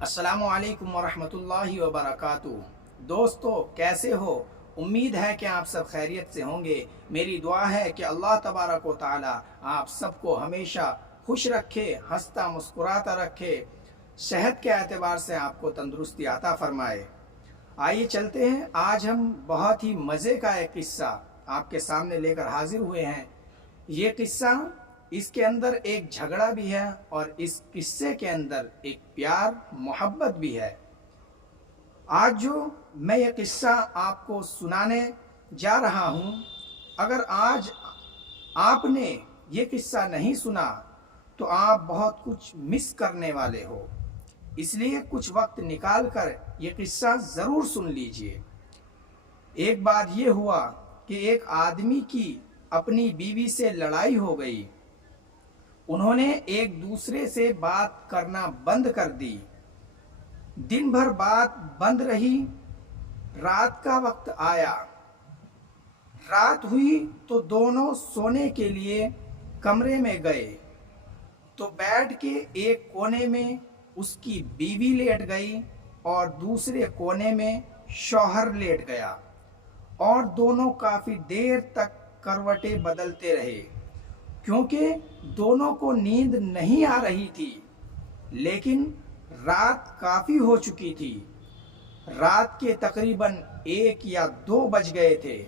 अस्सलामु अलैकुम वरहमतुल्लाहि वबरकातुहू। दोस्तों, कैसे हो? उम्मीद है कि आप सब खैरियत से होंगे। मेरी दुआ है कि अल्लाह तबारक व तआला आप सबको हमेशा खुश रखे, हंसता मुस्कुराता रखे, सेहत के एतबार से आपको तंदुरुस्ती अता फरमाए। आइए चलते हैं। आज हम बहुत ही मज़े का एक किस्सा आपके सामने लेकर हाजिर हुए हैं। ये किस्सा, इसके अंदर एक झगड़ा भी है और इस किस्से के अंदर एक प्यार मोहब्बत भी है। आज जो मैं ये किस्सा आपको सुनाने जा रहा हूँ, अगर आज आपने ये किस्सा नहीं सुना तो आप बहुत कुछ मिस करने वाले हो। इसलिए कुछ वक्त निकाल कर ये किस्सा ज़रूर सुन लीजिए। एक बार ये हुआ कि एक आदमी की अपनी बीवी से लड़ाई हो गई। उन्होंने एक दूसरे से बात करना बंद कर दी। दिन भर बात बंद रही। रात का वक्त आया। रात हुई तो दोनों सोने के लिए कमरे में गए। तो बेड के एक कोने में उसकी बीवी लेट गई और दूसरे कोने में शौहर लेट गया और दोनों काफ़ी देर तक करवटें बदलते रहे, क्योंकि दोनों को नींद नहीं आ रही थी। लेकिन रात काफ़ी हो चुकी थी। रात के तकरीबन 1 या 2 बज गए थे।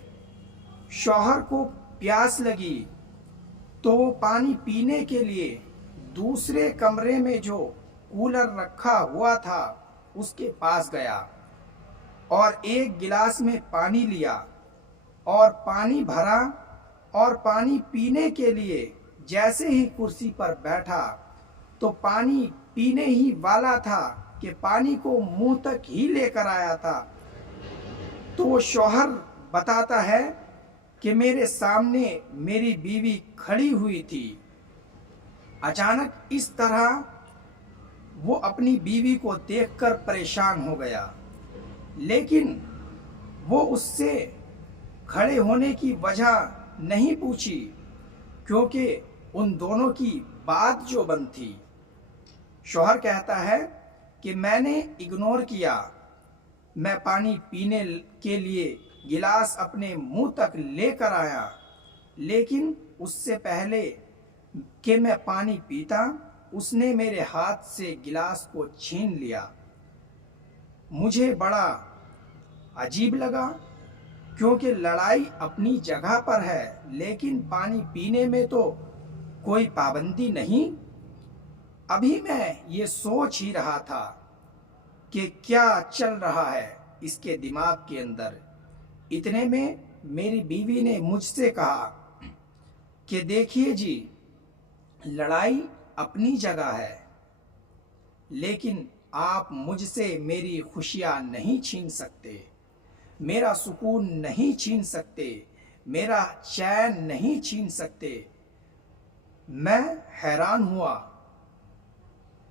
शौहर को प्यास लगी तो वो पानी पीने के लिए दूसरे कमरे में जो कूलर रखा हुआ था उसके पास गया और एक गिलास में पानी लिया और पानी भरा और पानी पीने के लिए जैसे ही कुर्सी पर बैठा तो पानी पीने ही वाला था कि पानी को मुंह तक ही लेकर आया था। तो वो शौहर बताता है कि मेरे सामने मेरी बीवी खड़ी हुई थी। अचानक इस तरह वो अपनी बीवी को देखकर परेशान हो गया, लेकिन वो उससे खड़े होने की वजह नहीं पूछी, क्योंकि उन दोनों की बात जो बंद थी। शौहर कहता है कि मैंने इग्नोर किया। मैं पानी पीने के लिए गिलास अपने मुंह तक लेकर आया, लेकिन उससे पहले कि मैं पानी पीता उसने मेरे हाथ से गिलास को छीन लिया। मुझे बड़ा अजीब लगा, क्योंकि लड़ाई अपनी जगह पर है, लेकिन पानी पीने में तो कोई पाबंदी नहीं। अभी मैं ये सोच ही रहा था कि क्या चल रहा है इसके दिमाग के अंदर। इतने में मेरी बीवी ने मुझसे कहा कि देखिए जी, लड़ाई अपनी जगह है, लेकिन आप मुझसे मेरी खुशियाँ नहीं छीन सकते, मेरा सुकून नहीं छीन सकते, मेरा चैन नहीं छीन सकते। मैं हैरान हुआ।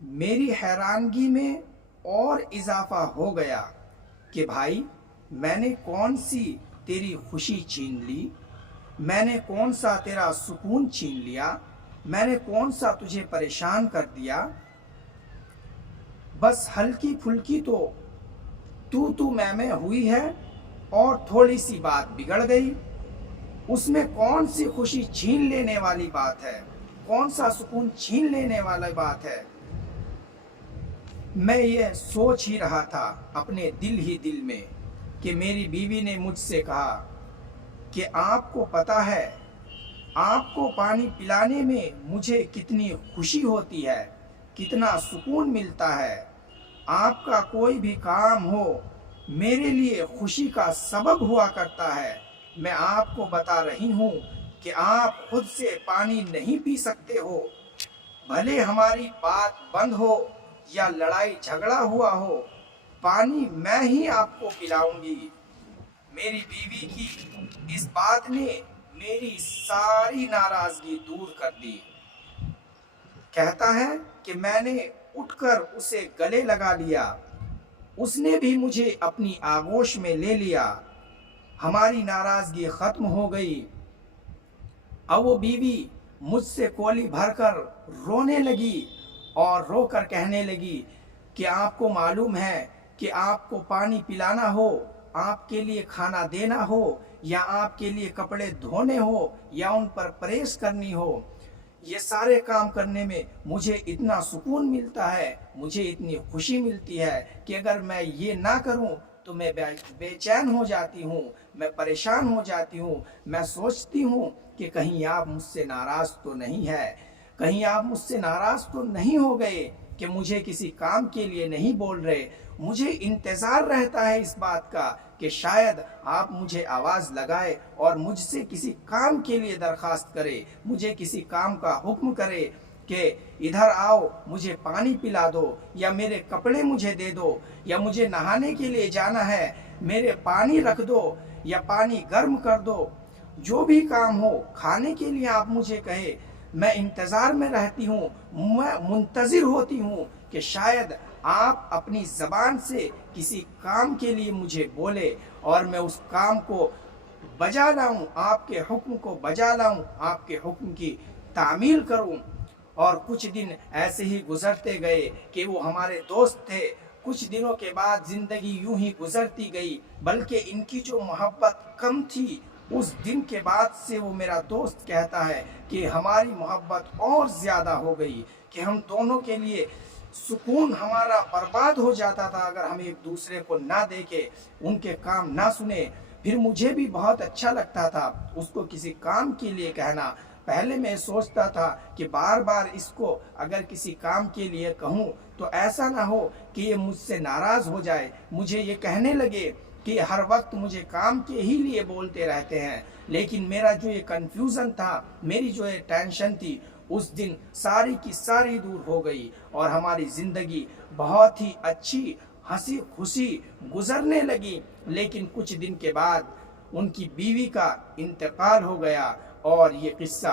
मेरी हैरानगी में और इजाफा हो गया कि भाई, मैंने कौन सी तेरी खुशी छीन ली? मैंने कौन सा तेरा सुकून छीन लिया? मैंने कौन सा तुझे परेशान कर दिया? बस हल्की फुल्की तो तू मैं हुई है और थोड़ी सी बात बिगड़ गई। उसमें कौन सी खुशी छीन लेने वाली बात है? कौन सा सुकून छीन लेने वाली बात है? मैं ये सोच ही रहा था अपने दिल ही दिल में कि मेरी बीवी ने मुझसे कहा कि आपको पता है, आपको पानी पिलाने में मुझे कितनी खुशी होती है, कितना सुकून मिलता है। आपका कोई भी काम हो मेरे लिए खुशी का सबब हुआ करता है। मैं आपको बता रही हूँ कि आप खुद से पानी नहीं पी सकते हो, भले हमारी बात बंद हो या लड़ाई झगड़ा हुआ हो, पानी मैं ही आपको पिलाऊंगी। मेरी बीवी की इस बात ने मेरी सारी नाराजगी दूर कर दी। कहता है कि मैंने उठकर उसे गले लगा लिया। उसने भी मुझे अपनी आगोश में ले लिया। हमारी नाराजगी खत्म हो गई। अब वो बीवी मुझसे कोली भरकर रोने लगी और रोकर कहने लगी کہ آپ کو معلوم ہے کہ آپ کو پانی پلانا ہو، آپ کے لیے کھانا دینا ہو، یا آپ کے لیے کپڑے دھونے ہو، یا ان پر پریس کرنی ہو، یہ سارے کام کرنے میں مجھے اتنا سکون ملتا ہے، مجھے اتنی خوشی ملتی ہے کہ اگر میں یہ نہ کروں تو میں بے چین ہو جاتی ہوں، میں پریشان ہو جاتی ہوں، میں سوچتی ہوں کہ کہیں آپ مجھ سے ناراض تو نہیں ہے، کہیں آپ مجھ سے ناراض تو نہیں ہو گئے کہ مجھے کسی کام کے لیے نہیں بول رہے۔ مجھے انتظار رہتا ہے اس بات کا کہ شاید آپ مجھے آواز لگائے اور مجھ سے کسی کام کے لیے درخواست کرے، مجھے کسی کام کا حکم کرے کہ ادھر آؤ مجھے پانی پلا دو، یا میرے کپڑے مجھے دے دو، یا مجھے نہانے کے لیے جانا ہے میرے پانی رکھ دو، یا پانی گرم کر دو۔ جو بھی کام ہو، کھانے کے لیے آپ مجھے کہے، میں انتظار میں رہتی ہوں، میں منتظر ہوتی ہوں کہ شاید آپ اپنی زبان سے کسی کام کے لیے مجھے بولے اور میں اس کام کو بجا لاؤں، آپ کے حکم کو بجا لاؤں، آپ کے حکم کی تعمیل کروں۔ اور کچھ دن ایسے ہی گزرتے گئے کہ وہ ہمارے دوست تھے۔ کچھ دنوں کے بعد زندگی یوں ہی گزرتی گئی، بلکہ ان کی جو محبت کم تھی، اس دن کے بعد سے وہ میرا دوست کہتا ہے کہ ہماری محبت اور زیادہ ہو گئی، کہ ہم دونوں کے لیے سکون ہمارا برباد ہو جاتا تھا اگر ہم ایک دوسرے کو نہ دیکھے، ان کے کام نہ سنے۔ پھر مجھے بھی بہت اچھا لگتا تھا اس کو کسی کام کے لیے کہنا۔ پہلے میں سوچتا تھا کہ بار بار اس کو اگر کسی کام کے لیے کہوں تو ایسا نہ ہو کہ یہ مجھ سے ناراض ہو جائے، مجھے یہ کہنے لگے کہ ہر وقت مجھے کام کے ہی لیے بولتے رہتے ہیں۔ لیکن میرا جو یہ کنفیوژن تھا، میری جو یہ ٹینشن تھی، اس دن ساری کی ساری دور ہو گئی اور ہماری زندگی بہت ہی اچھی ہنسی خوشی گزرنے لگی۔ لیکن کچھ دن کے بعد ان کی بیوی کا انتقال ہو گیا اور یہ قصہ